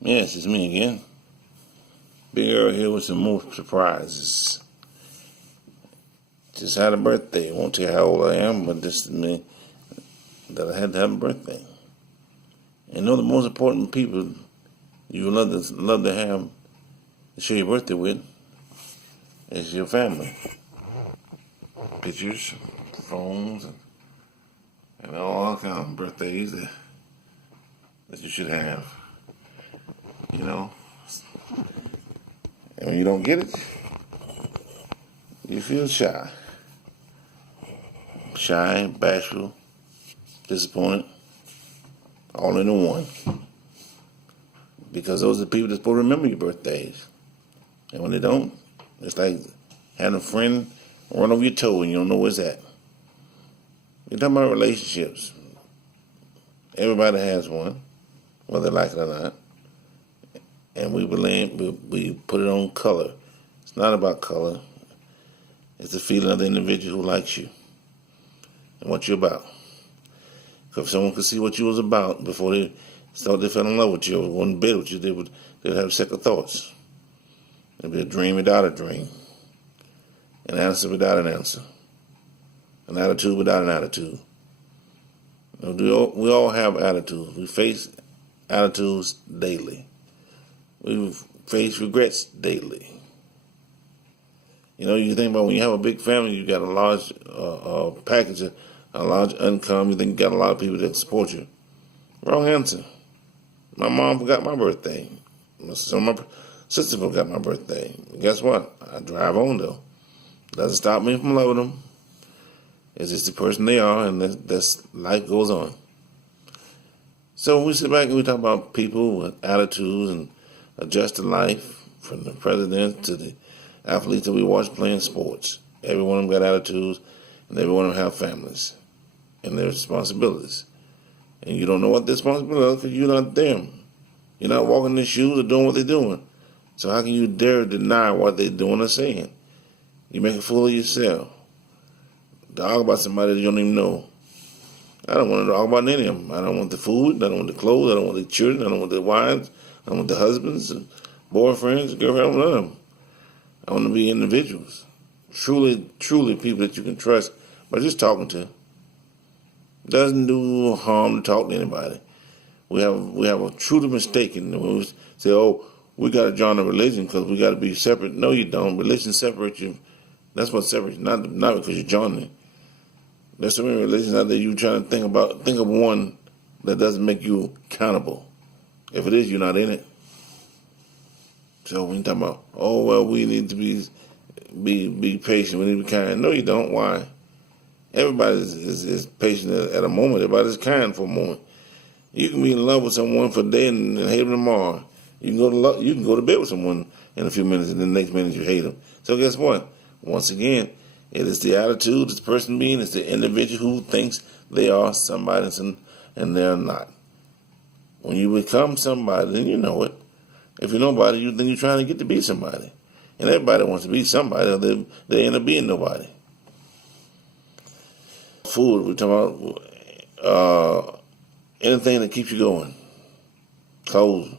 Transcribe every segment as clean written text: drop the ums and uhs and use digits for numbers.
Yes, it's me again. Big Earl here with some more surprises. Just had a birthday. Won't tell you how old I am, but this is me that I had to have a birthday. And you know the most important people you would love to have to share your birthday with is your family. Pictures, phones, and all kind of birthdays that you should have. You know, and when you don't get it, you feel shy, bashful, disappointed, all in one. Because those are the people that's supposed to remember your birthdays, and when they don't, it's like having a friend run over your toe and you don't know where it's at. You're talking about relationships. Everybody has one, whether they like it or not. And we put it on color. It's not about color. It's the feeling of the individual who likes you and what you're about. Because if someone could see what you was about before they fell in love with you or went to bed with you, they'd have second thoughts. It'd be a dream without a dream, an answer without an answer, an attitude without an attitude. You know, we all have attitudes. We face attitudes daily. We face regrets daily. You know, you think about when you have a big family, you got a large package, a large income, you think you got a lot of people that support you. Wrong answer. My mom forgot my birthday. Some of my sisters forgot my birthday. Guess what? I drive on, though. Doesn't stop me from loving them. It's just the person they are, and that's life goes on. So when we sit back and we talk about people with attitudes and adjust to life, from the president to the athletes that we watch playing sports. Every one of them got attitudes, and every one of them have families and their responsibilities. And you don't know what their responsibility is because you're not them. You're not walking in their shoes or doing what they're doing. So how can you dare deny what they're doing or saying? You make a fool of yourself. Dog about somebody that you don't even know. I don't want to talk about any of them. I don't want the food. I don't want the clothes. I don't want the children. I don't want the wives. I don't want the husbands and boyfriends and girlfriends. I don't want none of them. I want to be individuals. Truly people that you can trust by just talking to. Doesn't do harm to talk to anybody. We have a truly mistaken when we say, oh, we got to join a religion because we got to be separate. No, you don't. Religion separates you. That's what separates you, not because you're joining. There's so many religions out there you trying to think of one that doesn't make you accountable. If it is, you're not in it. So when you talk about, oh well, we need to be patient, we need to be kind. No, you don't. Why? Everybody is patient at a moment. Everybody's kind for a moment. You can be in love with someone for a day and hate them tomorrow. You can go to bed with someone in a few minutes, and then the next minute you hate them. So guess what? Once again, it is the attitude, it's the person being, it's the individual who thinks they are somebody and they're not. When you become somebody, then you know it. If you're nobody, then you're trying to get to be somebody. And everybody wants to be somebody, or they end up being nobody. Food, we talk about anything that keeps you going. Clothes,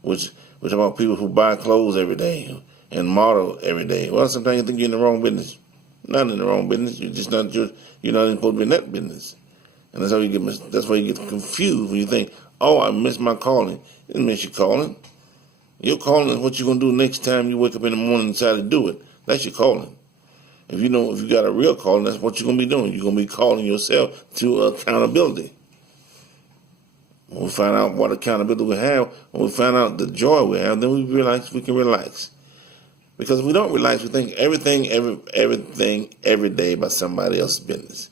which we talk about people who buy clothes every day and model every day. Well, sometimes you think you're in the wrong business. Not in the wrong business. You're not even supposed to be in that business. And that's why you get confused when you think, oh, I missed my calling. You didn't miss your calling. Your calling is what you're going to do next time you wake up in the morning and decide to do it. That's your calling. If you got a real calling, that's what you're going to be doing. You're going to be calling yourself to accountability. When we find out what accountability we have, when we find out the joy we have, then we realize we can relax. Because if we don't relax, we think everything every day about somebody else's business.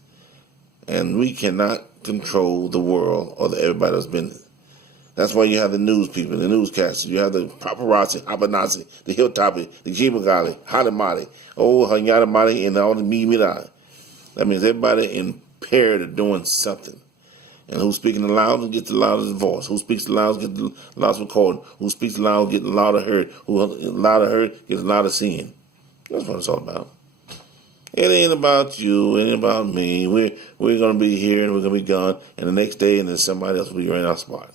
And we cannot control the world or everybody else's business. That's why you have the news people, the newscasters. You have the paparazzi, the hilltoppy, the jibagali, halimati, hanyadamati, and all the mimidai. That means everybody impaired of doing something. And who's speaking the loudest gets the loudest voice. Who speaks the loudest gets the loudest recording. Who speaks the loudest gets the louder heard. Who louder heard gets the louder seeing. That's what it's all about. It ain't about you. It ain't about me. We're going to be here and we're going to be gone. And the next day, and then somebody else will be right in our spot.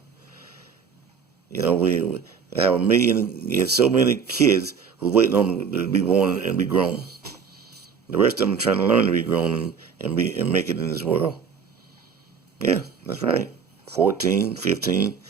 We have a million, so many kids who's waiting on to be born and be grown. The rest of them are trying to learn to be grown and make it in this world. Yeah, that's right. 14, 15.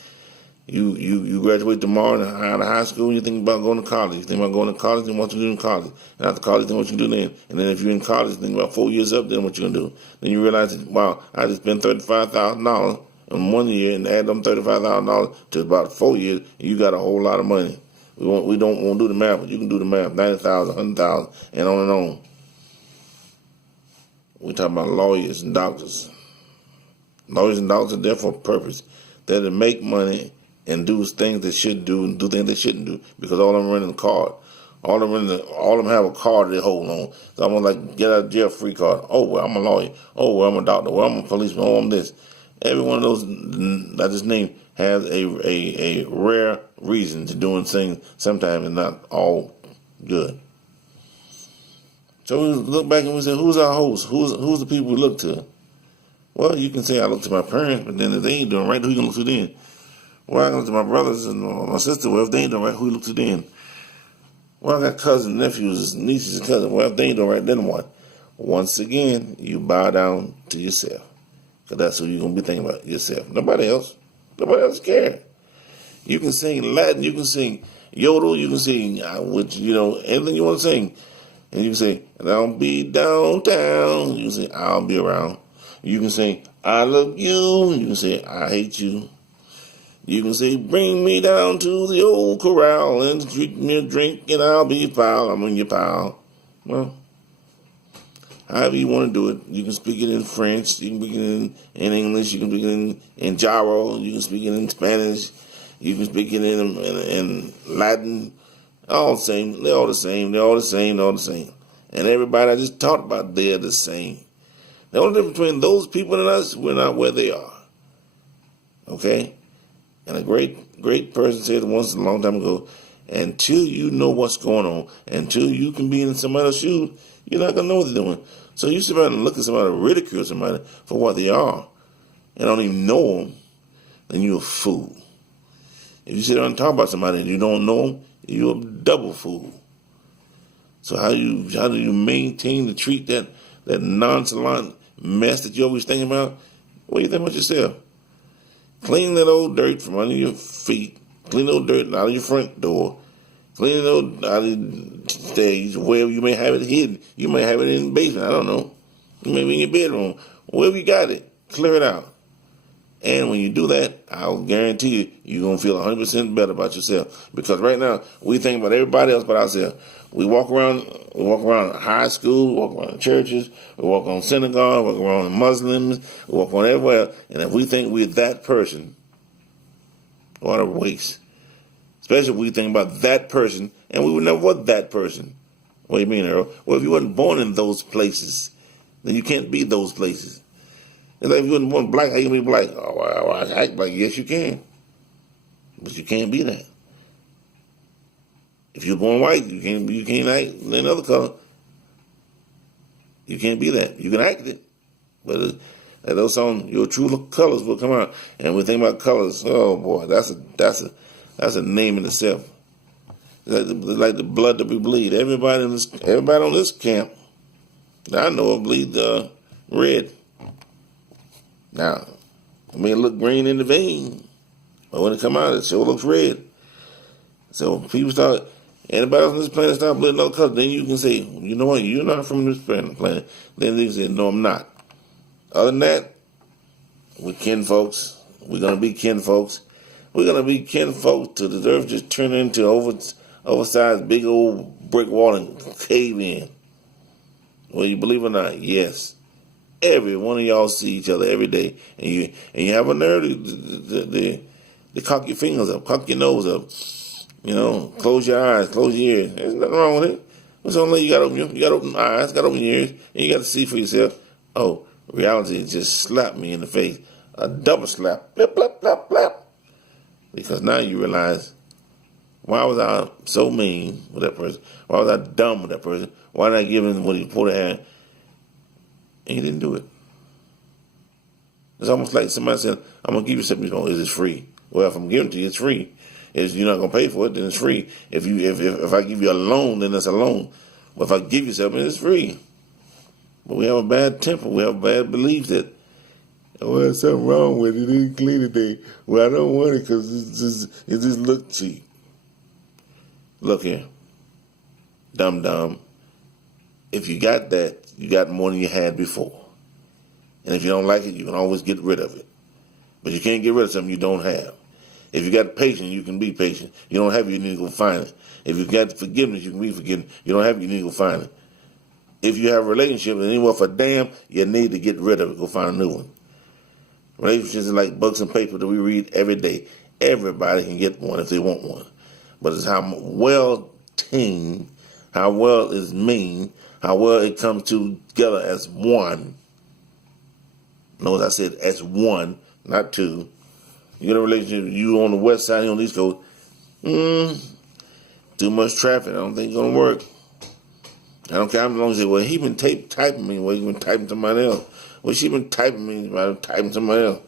You graduate tomorrow out of high school, you think about going to college. You think about going to college and what you do in college. And after college, then what you do then. And then if you're in college, think about 4 years up, then what you're going to do. Then you realize, wow, I just spent $35,000 in 1 year and add them $35,000 to about 4 years, and you got a whole lot of money. We don't want to do the math, but you can do the math. 90,000, 100,000, and on and on. We're talking about lawyers and doctors. Lawyers and doctors are there for a purpose. They're to make money and do things they should do and do things they shouldn't do, because all of them running a card. All of them have a card they hold on. It's almost like get out of jail free card. Oh, well, I'm a lawyer. Oh, well, I'm a doctor. Well, I'm a policeman. Oh, I'm this. Every one of those I just named has a rare reason to doing things sometimes and not all good. So we look back and we say, who's our host? Who's the people we look to? Well, you can say I look to my parents, but then if they ain't doing right, who you gonna look to then? Well, I look to my brothers and my sister. Well, if they ain't doing right, who you look to then? Well, I got cousins, nephews, nieces, and cousins. Well, if they ain't doing right, then what? Once again, you bow down to yourself. Because that's who you're going to be thinking about, yourself. Nobody else. Nobody else cares. You can sing Latin, you can sing yodel, you can sing, anything you want to sing. And you can say, I'll be downtown. You can say, I'll be around. You can say, I love you. You can say, I hate you. You can say, bring me down to the old corral and treat me a drink and I'll be foul. I'm in your pal. Well, however you want to do it. You can speak it in French. You can speak it in English. You can speak it in gyro. You can speak it in Spanish. You can speak it in Latin. All the same. They're all the same. They're all the same. They're all the same. And everybody I just talked about, they're the same. The only difference between those people and us, we're not where they are. Okay? And a great person said once a long time ago, until you know what's going on, until you can be in somebody else's shoes, you're not going to know what they're doing. So you sit around and look at somebody, ridicule somebody for what they are, and don't even know them, then you're a fool. If you sit around and talk about somebody and you don't know them, you're a double fool. So how do you maintain to treat that nonchalant mess that you're always thinking about? What do you think about yourself? Clean that old dirt from under your feet. Clean old dirt out of your front door. Clean it out of the stage, wherever you may have it hidden. You may have it in the basement. I don't know. You may be in your bedroom. Wherever you got it, clear it out. And when you do that, I'll guarantee you, you're going to feel 100% better about yourself. Because right now, we think about everybody else but ourselves. We walk around high school, we walk around churches, we walk on synagogue, we walk around Muslims, we walk on everywhere. And if we think we're that person, what a waste. Especially if we think about that person, and we were never was that person. What do you mean, Earl? Well, if you weren't born in those places, then you can't be those places. It's like if you weren't born black, how you can be black? Oh, well, I act like, yes, you can. But you can't be that. If you're born white, you can't act in another color. You can't be that. You can act it. But those songs, your true colors will come out. And when we think about colors, oh boy, that's a name in itself. It's like the blood that we bleed. Everybody on this camp that I know of bleed red. Now, it may look green in the vein, but when it come out, it sure looks red. So people anybody else on this planet start bleeding another color, then you can say, you know what, you're not from this planet. Then they say, no, I'm not. Other than that, we're kin folks. We're going to be kin folks. We're going to be kin folks till the earth just turn into oversized big old brick wall and cave in. Well, you believe it or not, yes. Every one of y'all see each other every day, and you have a nerve to cock your fingers up, cock your nose up, close your eyes, close your ears. There's nothing wrong with it. It's only you got to open eyes, got to open your ears, and you got to see for yourself. Oh, reality just slapped me in the face, a double slap, blap blap blap blap. Because now you realize, why was I so mean with that person? Why was I dumb with that person? Why did I give him what he put had? And he didn't do it. It's almost like somebody said, I'm going to give you something. Is it free? Well, if I'm giving it to you, it's free. If you're not gonna pay for it, then it's free. If I give you a loan, then it's a loan. But if I give you something, it's free. But we have a bad temper. We have bad beliefs that, oh, there's something wrong with it. It didn't clean today. Well, I don't want it because it just look cheap. Look here, dumb. If you got that, you got more than you had before. And if you don't like it, you can always get rid of it. But you can't get rid of something you don't have. If you got patience, you can be patient. You don't have it, you need to go find it. If you got forgiveness, you can be forgiven. You don't have it, you need to go find it. If you have a relationship and anywhere for damn, you need to get rid of it. Go find a new one. Relationships are like books and paper that we read every day. Everybody can get one if they want one. But it's how well teamed, how well it's mean, how well it comes together as one. Notice I said as one, not two. You get a relationship, you on the west side, he on the east coast. Too much traffic. I don't think it's going to work. I don't care how long as they say, well, he been typing me. Well, he been typing somebody else. Well, she been typing me by typing somebody else.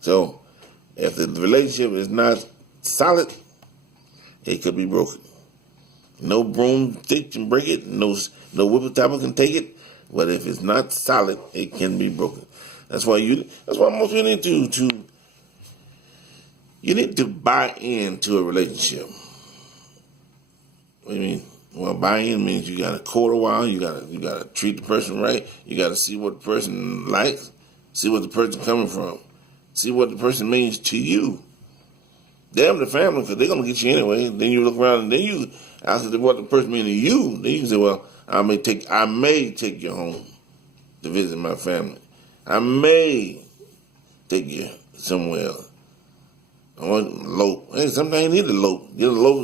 So, if the relationship is not solid, it could be broken. No broomstick can break it. No whipper topper can take it. But if it's not solid, it can be broken. That's why most people need you need to buy into a relationship. What do you mean? Well, buy in means you gotta court a while, you gotta treat the person right, you gotta see what the person likes, see what the person coming from, see what the person means to you. Damn the family, because they're gonna get you anyway. Then you look around and then you ask what the person means to you. Then you can say, well, I may take you home to visit my family. I may take you somewhere else. I want to elope. Hey, sometimes you need to elope.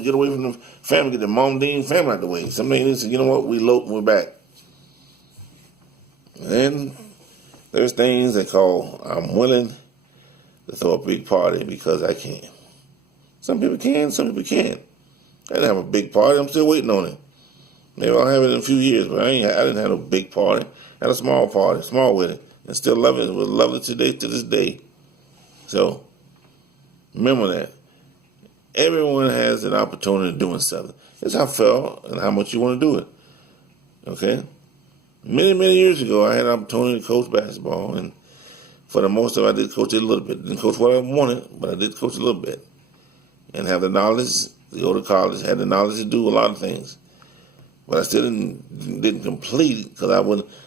Get away from the family, get the mom, dean family out the way. Sometimes you need to say, you know what, we elope and we're back. And there's things they call, I'm willing to throw a big party because I can. Some people can, some people can't. I didn't have a big party, I'm still waiting on it. Maybe I'll have it in a few years, but I didn't have a big party. I had a small party, small wedding, and still love it. It was lovely to this day. So, remember that. Everyone has an opportunity of doing something. It's how far and how much you want to do it. Okay? Many years ago, I had an opportunity to coach basketball, and for the most of it, I did coach it a little bit. Didn't coach what I wanted, but I did coach a little bit. And have the knowledge to go to college, had the knowledge to do a lot of things. But I still didn't complete it because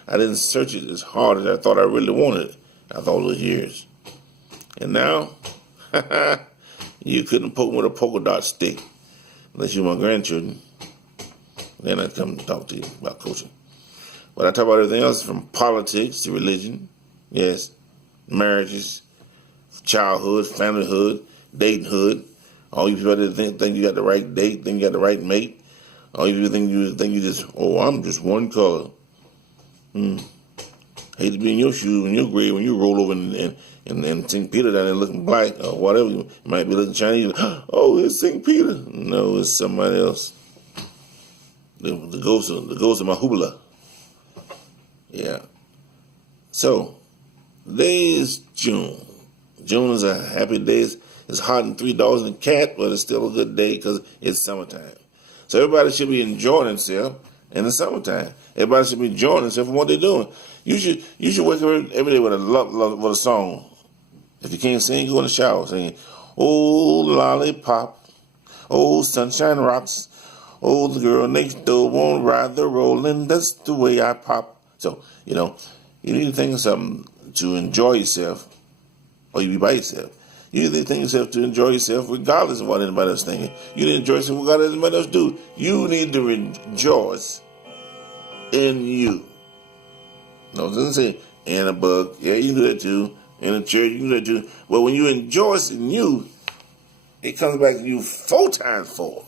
I didn't search it as hard as I thought I really wanted it after all those years. And now, you couldn't poke me with a polka dot stick unless you're my grandchildren. Then I'd come and talk to you about coaching. But I talk about everything else from politics to religion, yes, marriages, childhood, familyhood, datinghood. All you people that think you got the right date, think you got the right mate. All you people think you just, I'm just one color. Hate to be in your shoes, in your grave, when you roll over and St. Peter down there looking black or whatever. You might be looking Chinese. Oh, it's St. Peter. No, it's somebody else. The ghost of Mahubala. Yeah. So, today is June. June is a happy day. It's hot and $3 in the cat, but it's still a good day because it's summertime. So everybody should be enjoying themselves in the summertime. Everybody should be enjoying themselves for what they're doing. You should wake up every day with a song. If you can't sing, go in the shower singing, "Oh lollipop, oh sunshine rocks, oh the girl next door won't ride the rolling. That's the way I pop." So you need to think of something to enjoy yourself, or you be by yourself. You need to think of yourself to enjoy yourself regardless of what anybody else is thinking. You need to enjoy yourself regardless of what anybody else do. You need to rejoice in you. No, it doesn't say in a book. Yeah, you can do that too. In a church, you can do that too. But when you enjoy in you, it comes back to you 4 times 4.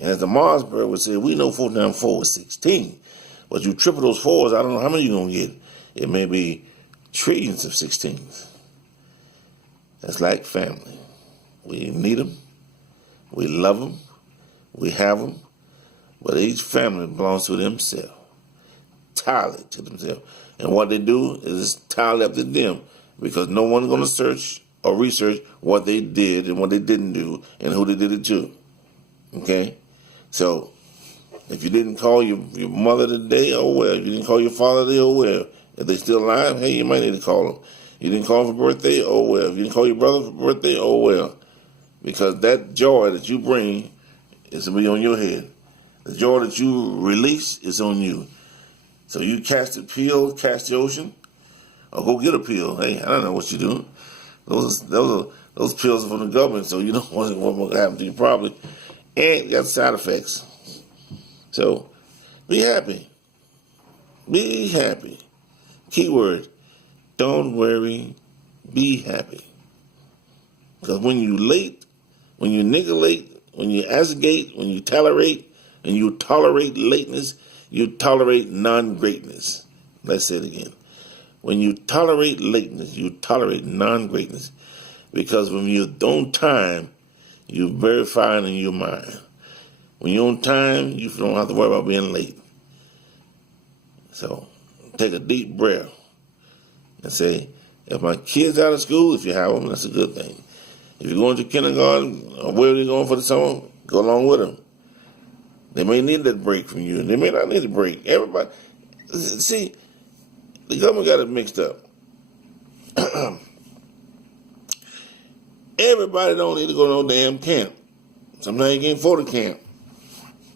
And as the Marsburg would say, we know 4 times 4 is 16. But you triple those 4s, I don't know how many you're going to get. It may be trillions of 16s. That's like family. We need them. We love them. We have them. But each family belongs to themselves. Entirely to themselves. And what they do is entirely up to them. Because no one's going to search or research what they did and what they didn't do and who they did it to. Okay? So, if you didn't call your mother today, oh well. If you didn't call your father today, oh well. If they still alive, hey, you might need to call them. You didn't call them for birthday, oh well. If you didn't call your brother for birthday, oh well. Because that joy that you bring is going to be on your head. The joy that you release is on you. So you cast the pill, cast the ocean, or go get a pill. Hey, I don't know what you're doing. Those pills are from the government, so you don't want what's going to happen to you probably. And got side effects. So be happy. Be happy. Keyword, don't worry, be happy. Because when you late, when you niggalate, when you aggregate, when you tolerate, and you tolerate lateness, you tolerate non-greatness. Let's say it again. When you tolerate lateness, you tolerate non-greatness. Because when you're on time, you're very fine in your mind. When you're on time, you don't have to worry about being late. So take a deep breath and say, if my kids out of school, if you have them, that's a good thing. If you're going to kindergarten or where they're going for the summer, go along with them. They may need that break from you. They may not need a break. Everybody, see, the government got it mixed up. Everybody don't need to go to no damn camp. Sometimes you can't afford a camp.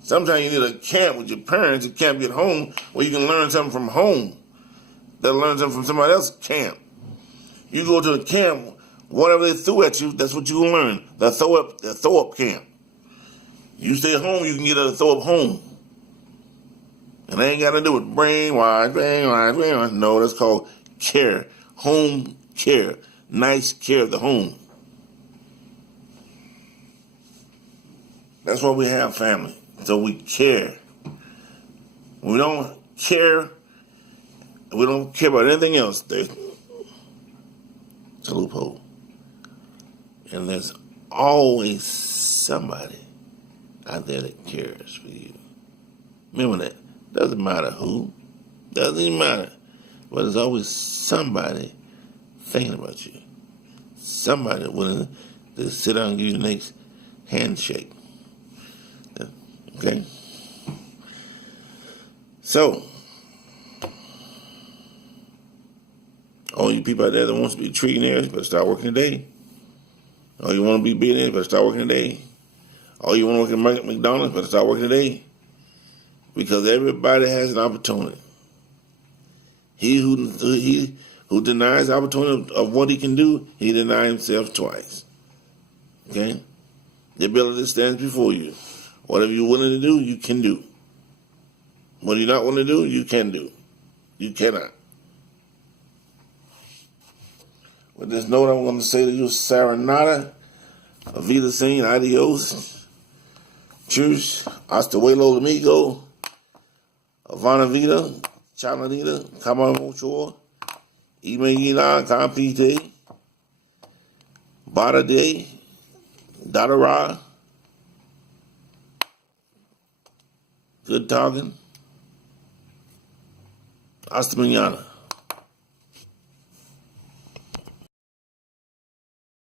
Sometimes you need a camp with your parents, a camp at home where you can learn something from home. They'll learn something from somebody else's camp. You go to a camp, whatever they threw at you, that's what you will learn. The throw up camp. You stay home, you can get a throw up home. And they ain't got to do with brainwash. No, that's called care. Home care. Nice care of the home. That's why we have family. So we care. We don't care. We don't care about anything else. There's a loophole. And there's always somebody out there that cares for you. Remember that. Doesn't matter who. Doesn't even matter. But there's always somebody thinking about you. Somebody willing to sit down and give you the next handshake. Okay? So, all you people out there that wants to be trillionaires, better start working today. All you want to be billionaires, better start working today. All you want to work at McDonald's, better start working today. Because everybody has an opportunity. He who denies the opportunity of what he can do, he denies himself twice. Okay? The ability stands before you. Whatever you're willing to do, you can do. What you're not willing to do, you can do. You cannot. With this note, I'm going to say to you, Serenata, Avida Sin, Adios, Cheers, Hasta luego, amigo, Havana Vida, Chalanita, Kamamocho, Imegina, Compite, Bada Day, Dadara, good talking, Hasta mañana.